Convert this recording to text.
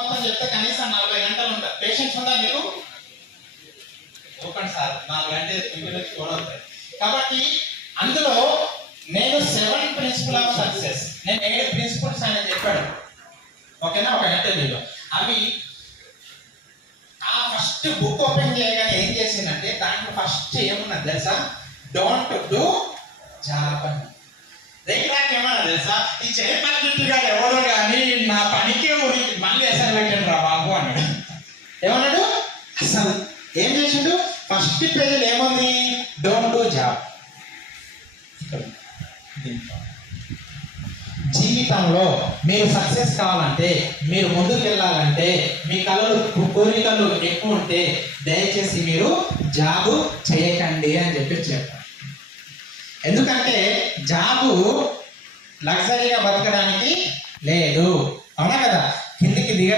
మొత్తం చెప్తే కనీసం 40 గంటలు ఉంటారు. పేషెన్స్ ఉందా మీకు? ఓకండి సార్, 4 గంటలు మిగిలిన చూడవుతాయి. కాబట్టి అందులో నేను 7 ప్రిన్సిపల్ ఆఫ్ సక్సెస్, నేను 7 ప్రిన్సిపల్స్ ఆయన చెప్పాడు, ఓకేనా, ఒక ఇంటర్వ్యూలో. అవి ఆ ఫస్ట్ బుక్ ఓపెన్ చేయగానే ఏం చేసిందంటే దాంట్లో ఫస్ట్ ఏమున్నది తెలుసా? డోంట్ డూ జాబ్ అని. రేఖరాకి ఏమన్నా తెలుసా? ఈ చేపల్లి గారు ఎవరో కానీ నా పనికే ఊరికి మళ్ళీ అసలు పెట్టండి రా బాబు అన్నాడు. ఏమన్నాడు? అసలు ఏం చేసిండు? ఫస్ట్ పేజీలో ఏముంది? Don't do job. జీవితంలో మీరు సక్సెస్ కావాలంటే, మీరు ముందుకు వెళ్ళాలంటే, మీ కళలు కోరికలు ఎక్కువ ఉంటే దయచేసి మీరు జాబు చేయకండి అని చెప్పారు. ఎందుకంటే జాబు లగ్జరీగా బతకడానికి లేదు, అవునా కదా? కిందికి దిగ